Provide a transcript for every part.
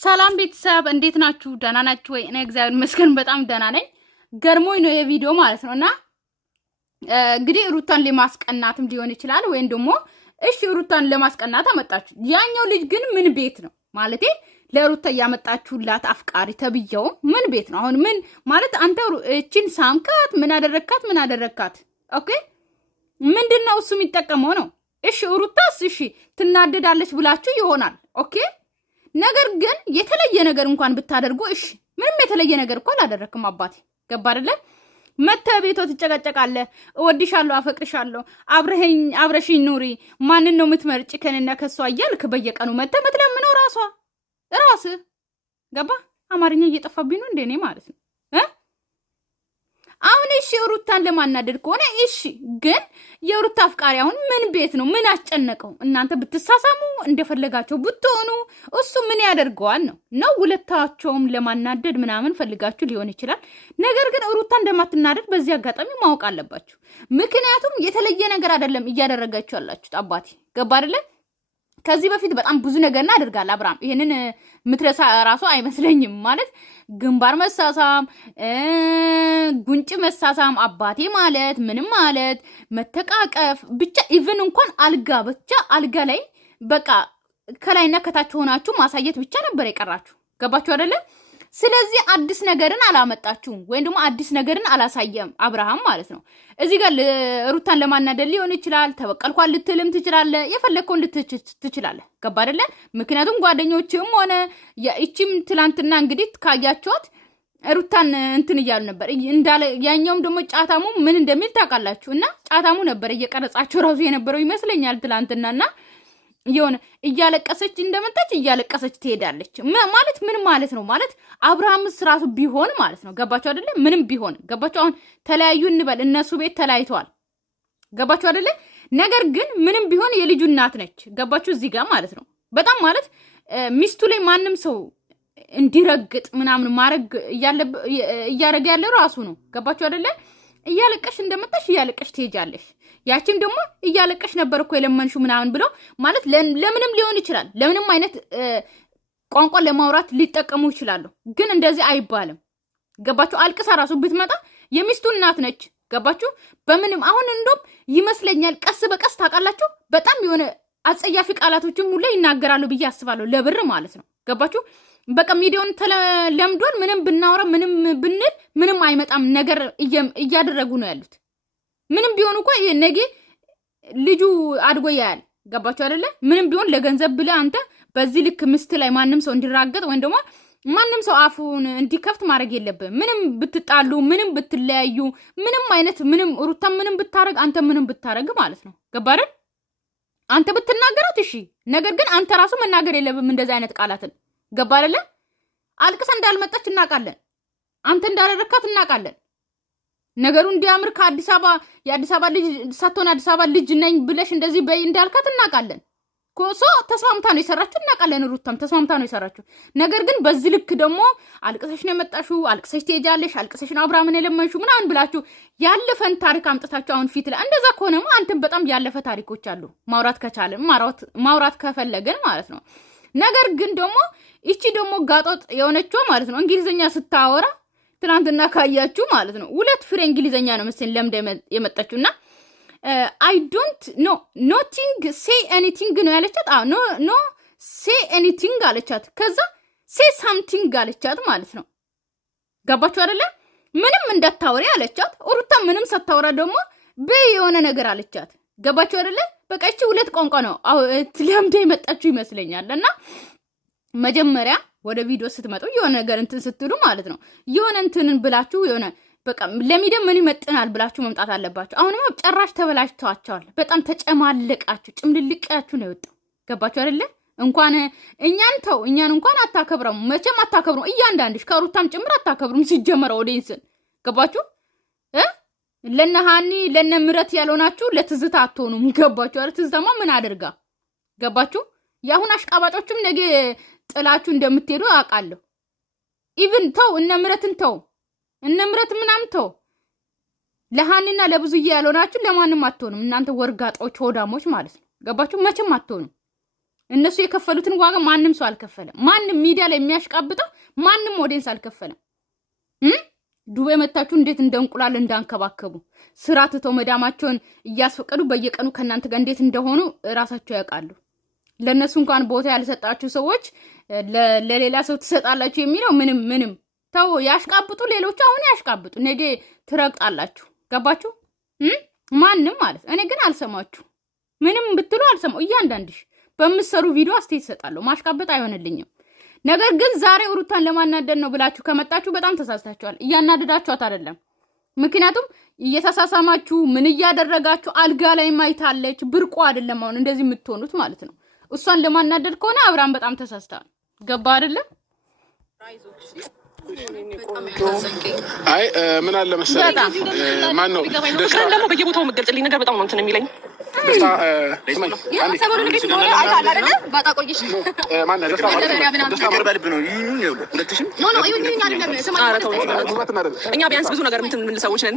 ሰላም ቤተሰብ እንዴት ናችሁ? ደህና ናችሁ ወይ? እኔ እግዚአብሔር ይመስገን በጣም ደህና ነኝ። ገርሞኝ ነው የቪዲዮ ማለት ነውና እንግዲህ ሩታን ለማስቀናትም ሊሆን ይችላል ወይም ደግሞ እሺ ሩታን ለማስቀናት አመጣችሁ። ያኛው ልጅ ግን ምን ቤት ነው ማለቴ ለሩታ ያመጣችሁላት አፍቃሪ ተብየው ምን ቤት ነው? አሁን ምን ማለት አንተ እቺን ሳምካት ምን አደረካት? ኦኬ ምንድነው እሱ የሚጠቀመው ነው? እሺ ሩታስ እሺ ትናደዳለች ብላችሁ ይሆናል። ኦኬ ነገር ግን የተለየ ነገር እንኳን ብታደርጉ እሺ ምንም የተለየ ነገር እኮ አላደረክም አባቴ ገባ አይደለ? መተህ ቤቶ ትጨቀጨቃለህ። እወድሻለሁ፣ አፈቅርሻለሁ፣ አብረሽኝ ኑሪ፣ ማንን ነው የምትመርጭ ከነና ከሷ እያልክ በየቀኑ መተህ ምትለምነው ራስህ ገባ? አማርኛ እየጠፋብኝ ነው እንደኔ ማለት ነው። አሁን እሺ ሩታን ለማናደድ ከሆነ እሺ፣ ግን የሩታ አፍቃሪ አሁን ምን ቤት ነው? ምን አስጨነቀው? እናንተ ብትሳሳሙ እንደፈለጋቸው ብትሆኑ እሱ ምን ያደርገዋል ነው ሁለታቸውም ለማናደድ ምናምን ፈልጋችሁ ሊሆን ይችላል። ነገር ግን ሩታ እንደማትናደድ በዚህ አጋጣሚ ማወቅ አለባችሁ። ምክንያቱም የተለየ ነገር አይደለም እያደረጋችሁ ያላችሁት አባቴ ገባ አይደለ? ከዚህ በፊት በጣም ብዙ ነገር እናደርጋለን። አብርሃም ይሄንን ምትረሳ ራሱ አይመስለኝም። ማለት ግንባር መሳሳም፣ ጉንጭ መሳሳም፣ አባቴ ማለት ምንም ማለት መተቃቀፍ፣ ብቻ ኢቭን እንኳን አልጋ ላይ በቃ ከላይና ከታች ሆናችሁ ማሳየት ብቻ ነበር የቀራችሁ። ገባችሁ አይደለ? ስለዚህ አዲስ ነገርን አላመጣችሁም ወይም ደግሞ አዲስ ነገርን አላሳየም አብርሃም ማለት ነው። እዚህ ጋር ሩታን ለማናደድ ሊሆን ይችላል። ተበቀልኳን ልትልም ትችላለህ፣ የፈለግከውን ትችላለህ። ገባ አይደለ? ምክንያቱም ጓደኞችም ሆነ እቺም ትላንትና እንግዲህ ካያችኋት ሩታን እንትን እያሉ ነበር እንዳለ። ያኛውም ደግሞ ጫታሙ ምን እንደሚል ታውቃላችሁ። እና ጫታሙ ነበር እየቀረጻቸው ራሱ የነበረው ይመስለኛል ትላንትናና የሆነ እያለቀሰች እንደመጣች እያለቀሰች ትሄዳለች ማለት ምን ማለት ነው? ማለት አብርሃምስ ራሱ ቢሆን ማለት ነው። ገባችሁ አይደለ? ምንም ቢሆን ገባችሁ። አሁን ተለያዩ እንበል፣ እነሱ ቤት ተለያይተዋል። ገባችሁ አይደለ? ነገር ግን ምንም ቢሆን የልጁ እናት ነች። ገባችሁ? እዚህ ጋር ማለት ነው በጣም ማለት ሚስቱ ላይ ማንም ሰው እንዲረግጥ ምናምን ማድረግ እያደረገ ያለው ራሱ ነው። ገባችሁ አይደለ? እያለቀሽ እንደመጣሽ እያለቀሽ ትሄጃለሽ። ያቺም ደግሞ እያለቀሽ ነበር እኮ የለመንሹ ምናምን ብለው ማለት ለምንም ሊሆን ይችላል። ለምንም አይነት ቋንቋ ለማውራት ሊጠቀሙ ይችላሉ። ግን እንደዚህ አይባልም። ገባችሁ? አልቅሳ ራሱ ብትመጣ የሚስቱ እናት ነች። ገባችሁ? በምንም አሁን እንደውም ይመስለኛል ቀስ በቀስ ታውቃላችሁ፣ በጣም የሆነ አጸያፊ ቃላቶችም ሁሉ ይናገራሉ ብዬ አስባለሁ። ለብር ማለት ነው። ገባችሁ? በቃ ሚዲያውን ተለምዷል። ምንም ብናወራ ምንም ብንል ምንም አይመጣም ነገር እያደረጉ ነው ያሉት። ምንም ቢሆን እኮ ነገ ልጁ አድጎ ያያል። ገባችሁ አይደለ? ምንም ቢሆን ለገንዘብ ብለህ አንተ በዚህ ልክ ምስት ላይ ማንም ሰው እንዲራገጥ ወይም ደግሞ ማንም ሰው አፉን እንዲከፍት ማድረግ የለብህም። ምንም ብትጣሉ፣ ምንም ብትለያዩ፣ ምንም አይነት ምንም ሩታ ምንም ብታረግ አንተ ምንም ብታረግ ማለት ነው። ገባ አይደል? አንተ ብትናገራት እሺ፣ ነገር ግን አንተ ራሱ መናገር የለብህም እንደዚህ አይነት ቃላትን። ገባ አይደለ? አልቅሰ እንዳልመጣች እናውቃለን። አንተ እንዳደረካት እናውቃለን። ነገሩ እንዲያምር ከአዲስ አበባ የአዲስ አበባ ልጅ ሳትሆን አዲስ አበባ ልጅ ነኝ ብለሽ እንደዚህ በይ እንዳልካት እናውቃለን። ኮሶ ተስማምታ ነው የሰራችሁ እናውቃለን። ሩታም ተስማምታ ነው የሰራችሁ። ነገር ግን በዚህ ልክ ደግሞ አልቅሰሽ ነው የመጣሽው፣ አልቅሰሽ ትሄጃለሽ፣ አልቅሰሽ ነው አብርሃምን የለመንሽው ምናምን ብላችሁ ያለፈን ታሪክ አምጥታችሁ አሁን ፊት ላይ እንደዛ ከሆነማ አንተም በጣም ያለፈ ታሪኮች አሉ ማውራት ከቻለን ማውራት ከፈለገን ማለት ነው። ነገር ግን ደግሞ ይቺ ደግሞ ጋጦጥ የሆነችው ማለት ነው እንግሊዘኛ ስታወራ ትናንትና ካያችሁ ማለት ነው ሁለት ፍሬ እንግሊዘኛ ነው መሰለኝ ለምደ የመጣችውና አይ ዶንት ኖ ኖቲንግ ሴይ ኤኒቲንግ ነው ያለቻት። ኖ ሴይ ኤኒቲንግ አለቻት። ከዛ ሴይ ሳምቲንግ አለቻት ማለት ነው። ገባችሁ አይደለ? ምንም እንዳታወሪ አለቻት። ሩታ ምንም ሳታወራ ደግሞ በይ የሆነ ነገር አለቻት። ገባችሁ አይደለ? በቃ እቺ ሁለት ቋንቋ ነው ለምደ የመጣችሁ ይመስለኛል። እና መጀመሪያ ወደ ቪዲዮ ስትመጡ የሆነ ነገር እንትን ስትሉ ማለት ነው የሆነ እንትንን ብላችሁ የሆነ በቃ ለሚዲያ ምን ይመጥናል ብላችሁ መምጣት አለባችሁ። አሁንማ ጭራሽ ተበላሽታችኋል። በጣም ተጨማለቃችሁ፣ ጭምልልቃችሁ ነው የወጣው። ገባችሁ አይደለ? እንኳን እኛን እንኳን አታከብረሙ፣ መቼም አታከብሩ። እያንዳንድሽ ከሩታም ጭምር አታከብሩም ሲጀመር ኦዲየንስን። ገባችሁ? ለነ ሃኒ ለነ ምረት ያልሆናችሁ ለትዝታ አትሆኑም። ገባችሁ አይደል? ትዝታማ ምን አድርጋ ገባችሁ? የአሁን አሽቃባጮችም ነገ ጥላችሁ እንደምትሄዱ አውቃለሁ። ኢቭን እነ ምረት ምናምን ለሃኒና ለብዙዬ ያልሆናችሁ ለማንም አትሆኑም። እናንተ ወርጋጦች ሆዳሞች ማለት ነው። ገባችሁ? መቼም አትሆኑም። እነሱ የከፈሉትን ዋጋ ማንም ሰው አልከፈለም። ማንም ሚዲያ ላይ የሚያሽቃብጠው ማንም ኦዲየንስ አልከፈለም። ዱባይ መታችሁ እንዴት እንደ እንቁላል እንዳንከባከቡ ስራ ትተው መዳማቸውን እያስፈቀዱ በየቀኑ ከእናንተ ጋር እንዴት እንደሆኑ ራሳቸው ያውቃሉ። ለነሱ እንኳን ቦታ ያልሰጣችሁ ሰዎች ለሌላ ሰው ትሰጣላችሁ የሚለው ምንም ተው። ያሽቃብጡ ሌሎቹ አሁን ያሽቃብጡ፣ ነገ ትረግጣላችሁ። ገባችሁ? ማንም ማለት እኔ ግን አልሰማችሁ። ምንም ብትሉ አልሰማው። እያንዳንድሽ በምትሰሩ ቪዲዮ አስተያየት እሰጣለሁ። ማሽቃበጥ አይሆንልኝም። ነገር ግን ዛሬ ሩታን ለማናደድ ነው ብላችሁ ከመጣችሁ በጣም ተሳስታችኋል። እያናደዳችኋት አይደለም። ምክንያቱም እየተሳሳማችሁ ምን እያደረጋችሁ አልጋ ላይ ማይታለች። ብርቁ አይደለም አሁን እንደዚህ የምትሆኑት ማለት ነው። እሷን ለማናደድ ከሆነ አብራም በጣም ተሳስተዋል። ገባ አይደለም? አይ ምን አለ መሰለኝ ማን ነው ደግሞ በየቦታው የምትገልጽልኝ ነገር በጣም ነው እንትን የሚለኝ እኛ ቢያንስ ብዙ ነገር እንትን የምንል ሰዎች ነን።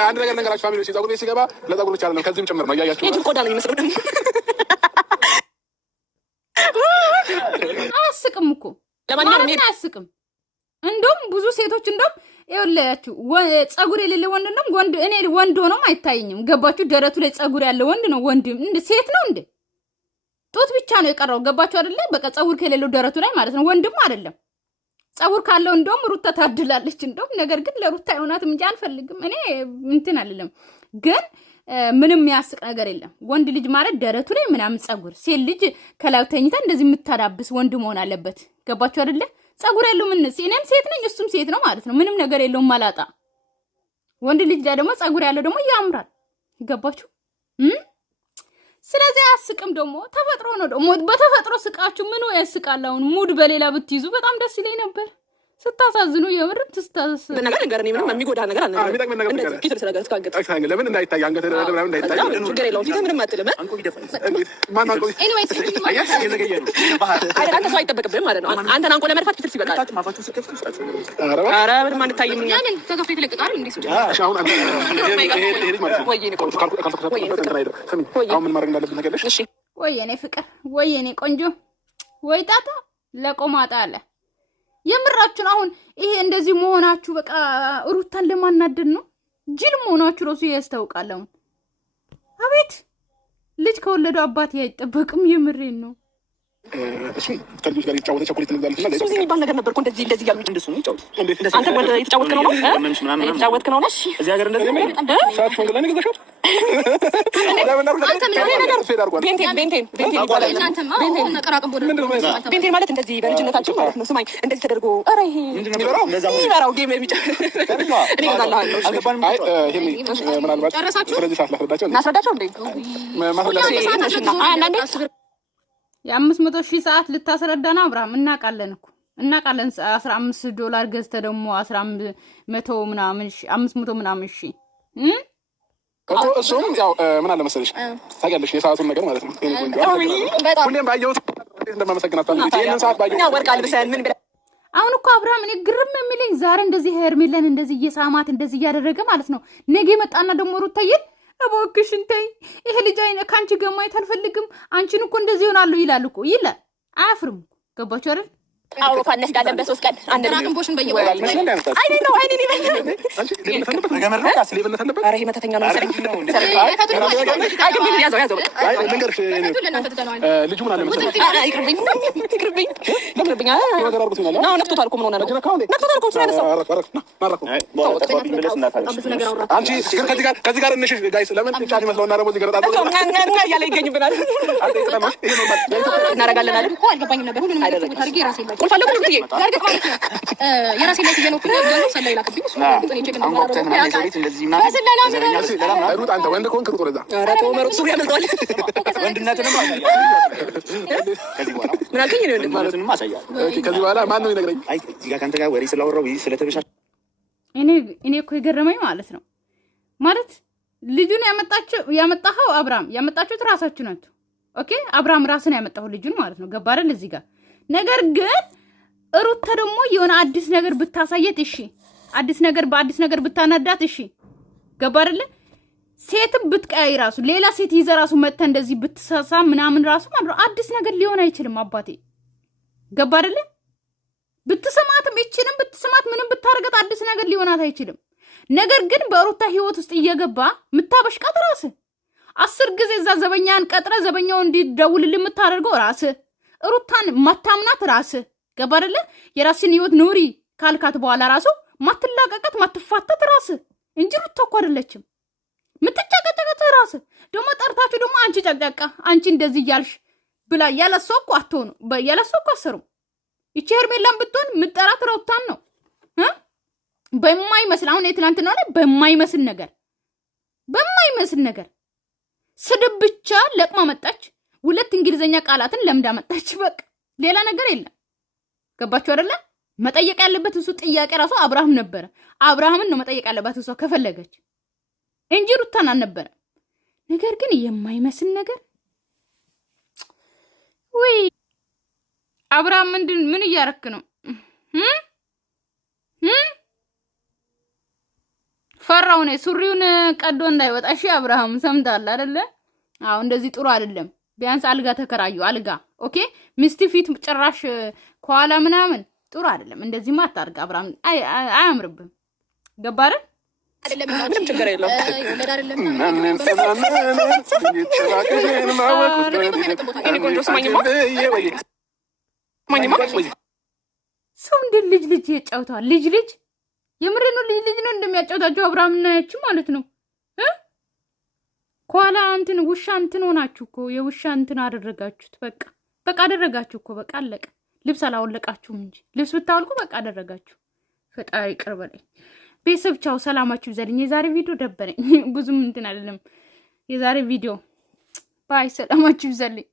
አንድ ነገር ነገራችሁ ፋሚሊ ፀጉር ቤት ሲገባ ለፀጉር ብቻ አይደለም ከዚህም ጭምር ነው። እያያችሁ ቆዳ ነው የሚመስለው። ደግሞ አያስቅም እኮ ለማንኛውም አያስቅም። እንደውም ብዙ ሴቶች እንደውም ይኸውላችሁ ፀጉር የሌለ ወንድ ነው ወንድ እኔ ወንድ ሆኖም አይታየኝም። ገባችሁ? ደረቱ ላይ ፀጉር ያለ ወንድ ነው ወንድ እንደ ሴት ነው እንዴ? ጡት ብቻ ነው የቀረው። ገባችሁ አይደለ? በቃ ፀጉር ከሌለው ደረቱ ላይ ማለት ነው ወንድም አይደለም። ፀጉር ካለው እንደውም ሩታ ታድላለች። እንደውም ነገር ግን ለሩታ አይሆናትም እንጂ አልፈልግም እኔ እንትን አይደለም። ግን ምንም የሚያስቅ ነገር የለም። ወንድ ልጅ ማለት ደረቱ ላይ ምናምን ፀጉር፣ ሴት ልጅ ከላይ ተኝታ እንደዚህ የምታዳብስ ወንድ መሆን አለበት። ገባችሁ አይደለ? ፀጉር ያለው ምን እኔም ሴት ነኝ እሱም ሴት ነው ማለት ነው። ምንም ነገር የለውም ማላጣ። ወንድ ልጅ ላይ ደግሞ ፀጉር ያለው ደግሞ ያምራል። ገባችሁ? ስለዚህ አያስቅም። ደግሞ ተፈጥሮ ነው። ደግሞ በተፈጥሮ ስቃችሁ ምኑ ያስቃል? አሁን ሙድ በሌላ ብትይዙ በጣም ደስ ይለኝ ነበር። ስታሳዝኑ የምርም ትስታስ ነገር ነገር ነው። ምንም የሚጎዳ ነገር አለ። እንደዚህ ፊት ስለጋር ተካገጠ ለምን እንዳይታይ አንገት ለምን እንዳይታይ ችግር የለውም። ፊት ምንም አትልም። ኤኒዌይስ አንተ ሰው አይጠበቅብህም ማለት ነው። አንተን አንቆ ለመድፋት ፊት ሲበቃል። ኧረ ምንም አንታይም። ያንን ተከፍቶ ይተለቀቃል እንዴ? አሁን አንተ አሁን ምን ማድረግ እንዳለብን ነገር እሺ። ወይኔ ፍቅር፣ ወይኔ ቆንጆ፣ ወይ ጣጣ ለቆማጣ አለ። የምራችሁን አሁን ይሄ እንደዚህ መሆናችሁ በቃ ሩታን ለማናደድ ነው። ጅል መሆናችሁ ራሱ ያስታውቃል። አሁን አቤት ልጅ ከወለዱ አባት አይጠበቅም። የምሬን ነው። እሱ ከልጆች ጋር የተጫወተ ቸኮሌት ንግዛለች እና ሱዚ የሚባል ነገር ነበር እኮ እንደዚህ እንደዚህ ያሉ እንደሱ ነው ይጫወት። አንተ ወደ የተጫወትክ ነው የተጫወትክ ነው ነው እዚህ ሀገር እንደዚህ ነው። ሰዓት ፎንግ ላይ ንገዛሽው ቤንቴን ማለት እንደዚህ በልጅነታችን ማለት ነው። ስማኝ እንደዚህ ተደርጎ ኧረ ይሄ የሚበራው ጌም እኔ ምናልባት ስለዚህ ሰዓት ላስረዳቸው እናስረዳቸው እንዴ የ500,000 ሰዓት ልታስረዳና አብርሃም እናውቃለን እኮ እናውቃለን። $15 ገዝተ ደግሞ 1500 ምናምን 500 ምናምን እሺ እሱም ያው ምን አለ መሰለሽ ታውቂያለሽ የሰዓቱን ነገር ማለት ነው። ሁሌም ባየሁት እንደማመሰግናት ይሄንን ሰዓት ባየሁት ወርቅ አልብሰን ምን አሁን እኮ አብርሃም እኔ ግርም የሚለኝ ዛሬ እንደዚህ ሄርሜላን እንደዚህ እየሳማት እንደዚህ እያደረገ ማለት ነው። ነገ መጣና ደግሞ ሩታዬን እባክሽን ተይ፣ ይሄ ልጅ አይነ ካንቺ ጋር ማየት አልፈልግም፣ አንቺን እኮ እንደዚህ ይሆናሉ ይላል እኮ ይላል። አያፍርም። ገባችሁ አይደል? አውሮፓ እንሄዳለን በ3 ቀን አንድ ራቅምቦሽን በየወራል አይኔ ነው አይኔ ነው አንቺ ለምን ነው ካስሊብነት አለበት። አረ ይሄ መተተኛ ነው መሰለኝ። ያዘው ያዘው ልንገርሽ ልጁ ምን አለ መሰለኝ ይቅርብኝ ነው ነክቶታል እኮ ምን ሆነ ነው ነክቶታል እኮ ስለነሰው አንቺ ከዚህ ጋር እንሽ ጋይስ ለምን ጫት ይመስለውና ደግሞ እዚህ ገረጣ ያለ ይገኝብናል እናረጋለን አይደል? አልገባኝም ነበር ሁሉንም ነገር ታርጌ ራሴ ላይ ቁልፍ አለው ግን ትዬ ታርጌት ማለት ነው። የራሴ ላይ ትየነኩኝ ደግሞ ሰላይ ላክብኝ እሱ ነው እኔ ቼክ ሩጥ አንተ ወንድ ኮንክ ሩጥ ወደዛ ኧረ ተው መሩጥ ሱሪ ያመልጠዋል ወንድነትንም ምን አልከኝ ነው ወንድ ማለትንም አሳያለሁ። ከዚህ በኋላ ማን ነው ይነግረኝ? አይ እዚህ ጋር ካንተ ጋር ወሬ ስላወራው ስለተበሻ እኔ እኮ የገረመኝ ማለት ነው ማለት ልጁን ያመጣኸው አብርሃም ያመጣችሁት ራሳችሁ ናችሁ። ኦኬ አብርሃም ራስን ያመጣው ልጁን ማለት ነው። ገባ አይደል? እዚህ ጋር ነገር ግን ሩታ ደግሞ የሆነ አዲስ ነገር ብታሳየት እሺ፣ አዲስ ነገር በአዲስ ነገር ብታናዳት እሺ፣ ገባ አይደለ? ሴትም ብትቀያይ ራሱ ሌላ ሴት ይዘ ራሱ መጥተ እንደዚህ ብትሳሳ ምናምን ራሱ ማለት አዲስ ነገር ሊሆን አይችልም። አባቴ ገባ አይደለ? ብትሰማትም ይችንም ብትሰማት ምንም ብታረጋት አዲስ ነገር ሊሆናት አይችልም። ነገር ግን በሩታ ህይወት ውስጥ እየገባ ምታበሽቃት ራስ 10 ጊዜ እዛ ዘበኛን ቀጥረ ዘበኛው እንዲደውልልህ የምታደርገው ራስ ሩታን ማታምናት ራስ ገባ አይደለ? የራስን ህይወት ኑሪ ካልካት በኋላ ራሱ ማትላቀቀት ማትፋታት ራስ እንጂ ሩታ እኮ አይደለችም። ምትጨቀጨቀት ራስ ደግሞ ጠርታችሁ ደግሞ አንቺ ጨቅጨቃ አንቺ እንደዚህ እያልሽ ብላ ያለሰው እኮ አትሆኑ ያለሰው እኮ አሰሩ ይቺ ሄርሜላን ብትሆን ምጠራት ሩታን ነው በማይመስል አሁን የትናንትና ላይ በማይመስል ነገር ስድብ ብቻ ለቅማ መጣች። 2 እንግሊዘኛ ቃላትን ለምዳ መጣች። በቃ ሌላ ነገር የለም። ገባችሁ አይደለ? መጠየቅ ያለበት እሱ ጥያቄ ራሱ አብርሃም ነበረ። አብርሃምን ነው መጠየቅ ያለበት እሷ ከፈለገች እንጂ ሩታን አልነበረ። ነገር ግን የማይመስል ነገር ወይ አብርሃም ምን እያረክ ነው? ፈራው ነው ሱሪውን ቀዶ እንዳይወጣ። እሺ አብርሃም ሰምታል አይደለ? አዎ እንደዚህ ጥሩ አይደለም። ቢያንስ አልጋ ተከራዩ አልጋ ኦኬ። ሚስት ፊት ጭራሽ ከኋላ ምናምን ጥሩ አይደለም። እንደዚህ ማታርግ አብርሃም አያምርብም። ገባረ አይደለም ምንም ችግር የለውም። ሰው እንደ ልጅ ያጫውታል። ልጅ የምሬኑ ልጅ ነው እንደሚያጫውታቸው አብርሃም እና ያቺ ማለት ነው። ኋላ እንትን ውሻ እንትን ሆናችሁ እኮ የውሻ እንትን አደረጋችሁት። በቃ አደረጋችሁ እኮ በቃ አለቀ። ልብስ አላወለቃችሁም እንጂ ልብስ ብታወልቁ በቃ አደረጋችሁ። ፈጣሪ ይቅር በለኝ። ቤተሰብ ቻው፣ ሰላማችሁ ይዘልኝ። የዛሬ ቪዲዮ ደበረኝ ብዙም እንትን አይደለም የዛሬ ቪዲዮ። ባይ፣ ሰላማችሁ ይዘልኝ።